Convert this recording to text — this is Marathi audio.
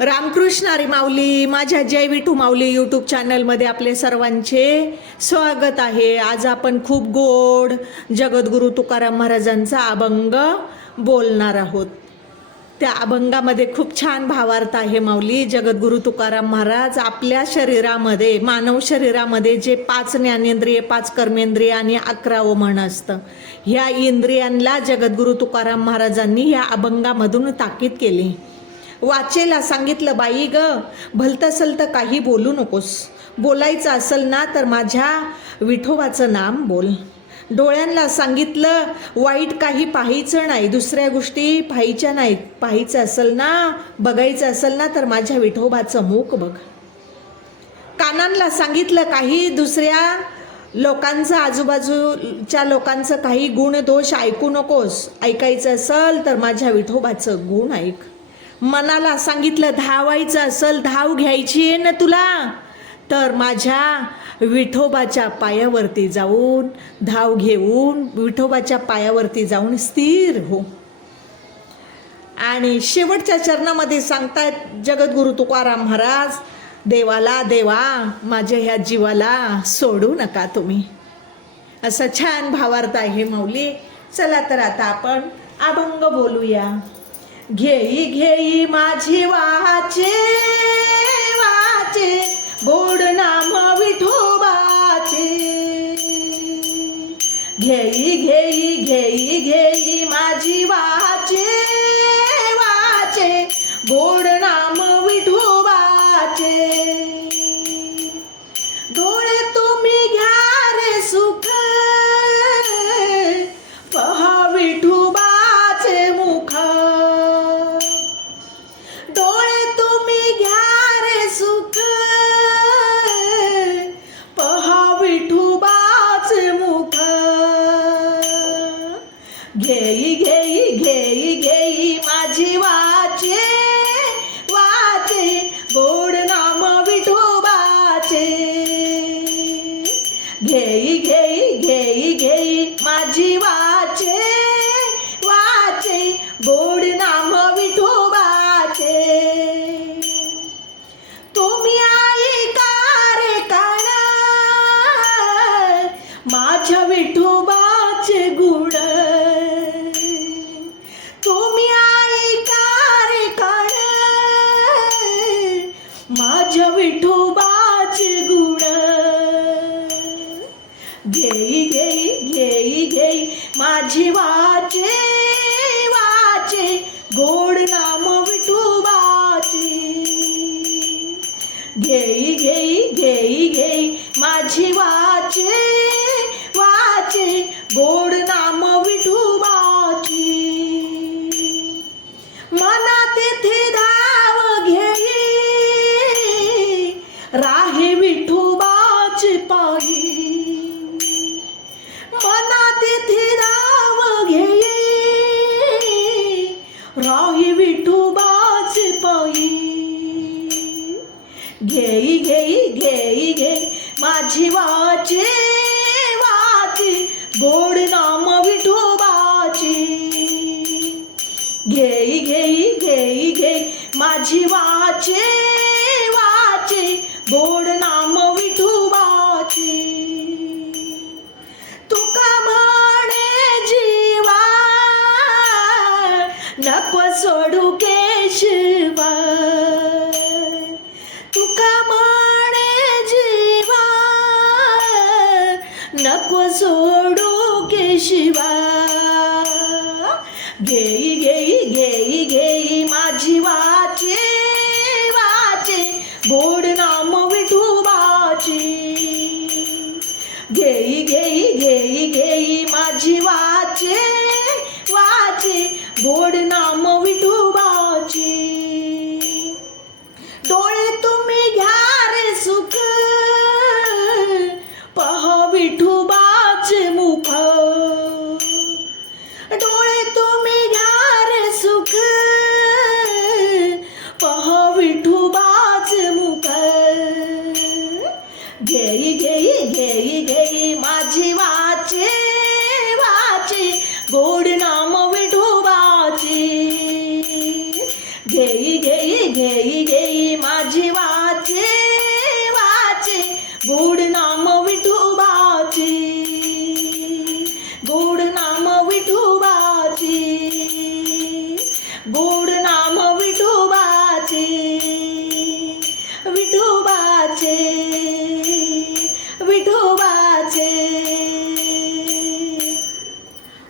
रामकृष्णारी माऊली माझ्या जय विठू माऊली यूट्यूब चॅनलमध्ये आपले सर्वांचे स्वागत आहे. आज आपण खूप गोड जगद्गुरू तुकाराम महाराजांचा अभंग बोलणार आहोत. त्या अभंगामध्ये खूप छान भावार्थ आहे माऊली. जगद्गुरू तुकाराम महाराज आपल्या शरीरामध्ये मानव शरीरामध्ये जे पाच ज्ञानेंद्रिय पाच कर्मेंद्रिय आणि अकरा मन असतं ह्या इंद्रियांना जगद्गुरू तुकाराम महाराजांनी ह्या अभंगामधून ताकीद केली. वाचेला सांगितलं बाई ग भलतं असेल तर काही बोलू नकोस. बोलायचं असेल ना तर माझ्या विठोबाचं नाम बोल. डोळ्यांना सांगितलं वाईट काही पाहायचं नाही. दुसऱ्या गोष्टी पाहायच्या नाहीत पाहायचं असेल ना बघायचं असेल ना तर माझ्या विठोबाचं मूक बघ. कानांना सांगितलं काही दुसऱ्या लोकांचं आजूबाजूच्या लोकांचं काही गुण दोष ऐकू नकोस. ऐकायचं असेल तर माझ्या विठोबाचं गुण ऐक. मनाला सांगितलं धावायचं असेल धाव घ्यायची आहे ना तुला? तर माझ्या विठोबाच्या पायावरती जाऊन धाव घेऊन विठोबाच्या पायावरती जाऊन स्थिर हो. आणि शेवटच्या चरणामध्ये सांगतायत जगद्गुरु तुकाराम महाराज देवाला देवा माझ्या ह्या जीवाला सोडू नका तुम्ही. असं छान भावार्थ आहे माऊली. चला तर आता आपण अभंग बोलूया. घेई घेई माझी वाचे वाचे गोड नाम विठोबाचे. घेई घेई घेई घेई माझी वाचे वाचे गोड नाम माझ्या विठोबाचे गुण. तुम्ही आई रे कान माझ्या विठोबाचे गुण. घेई घेई घेई घेई माझी वाचे वाचे गोड नाम विठोबाचे. घेई घेई घेई घेई माझी वा वाचे गोड नाम विठुबाची. मना तेथे धाव घेई. राहे विठोबाचे पायी मना तेथे धाव घेई. राही विठोबाचे पायी घेई घेई घेई घेई माझी वाचे गोड नाम विठोबाची. घेई घेई घेई घेई माझी वाचे वाचे. गोड घेई घेई घेई घेई माझी वाचे वाचे. गोड नाम विठोबाची. घेई जीवाचे वाचे गोड नाम विठोबाचे. घेई घेई घेई घेई माझी वाचे वाचे गोड नाम विठोबाचे. गोड नाम विठोबाचे. गोड